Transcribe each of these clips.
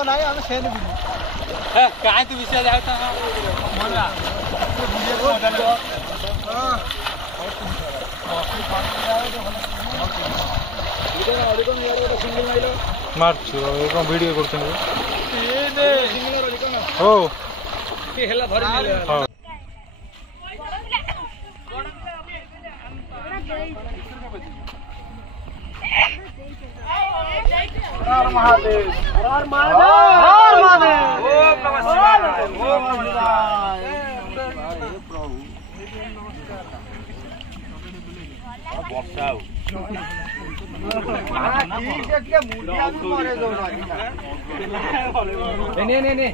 तो नहीं हम सेन भी है कहां तू विषय जाता मोला हां मार्च कौन वीडियो करते हैं हो के हेला धरि मिले हां हर महादेव हर महादेव ओम नमः शिवाय ओम नमः शिवाय प्रभु वर्षा हो ठीक है क्या मुर्गिया भी मरे जो ने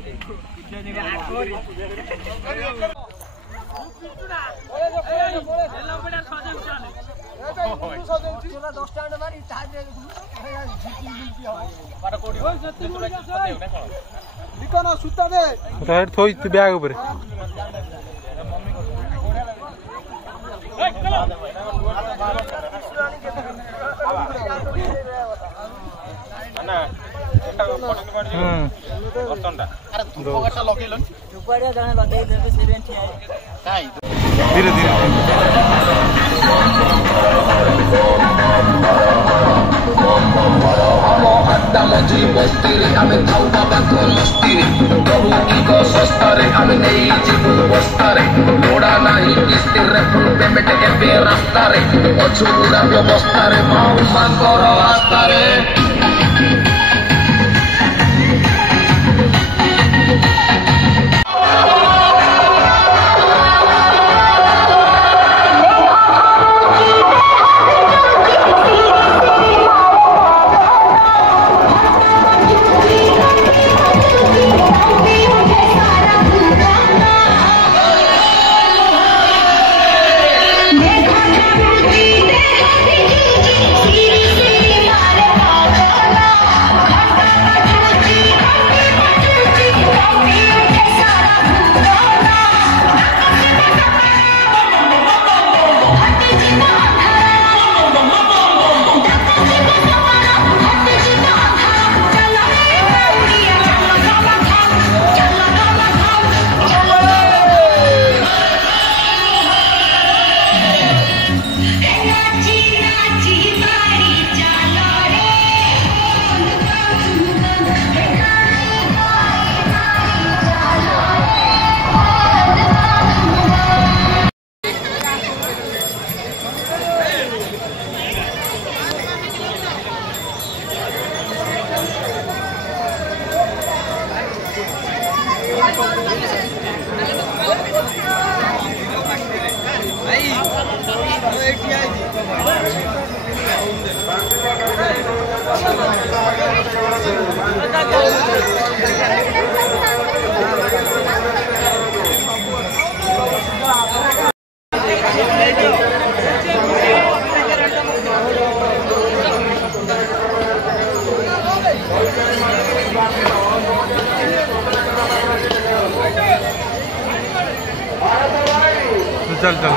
राइट थोई तू बैग ऊपर धीरे धीरे चल चल